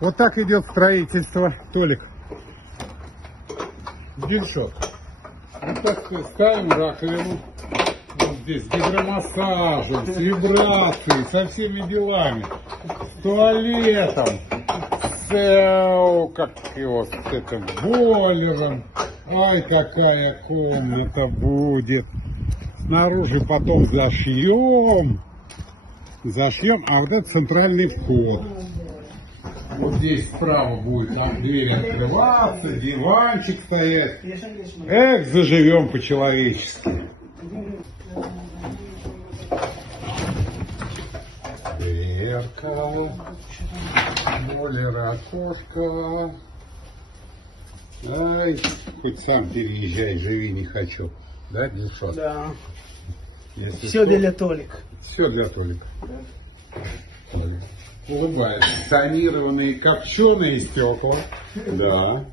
Вот так идет строительство, Толик. Гильшот. Вот так ставим раковину. Вот здесь гидромассажем, с вибрацией, со всеми делами. С туалетом. Как его, с этим бойлером. Ай, какая комната будет. Снаружи потом зашьем. А вот это центральный вход. Вот здесь справа будет дверь открываться, диванчик стоять. Эх, заживем по-человечески. Дверка, бойлер, окошко. Ай, хоть сам переезжай, живи не хочу. Да, Гильшот? Да. Если все для Толика. Все для Толика. Толик улыбается. Тонированные копченые стекла. Да.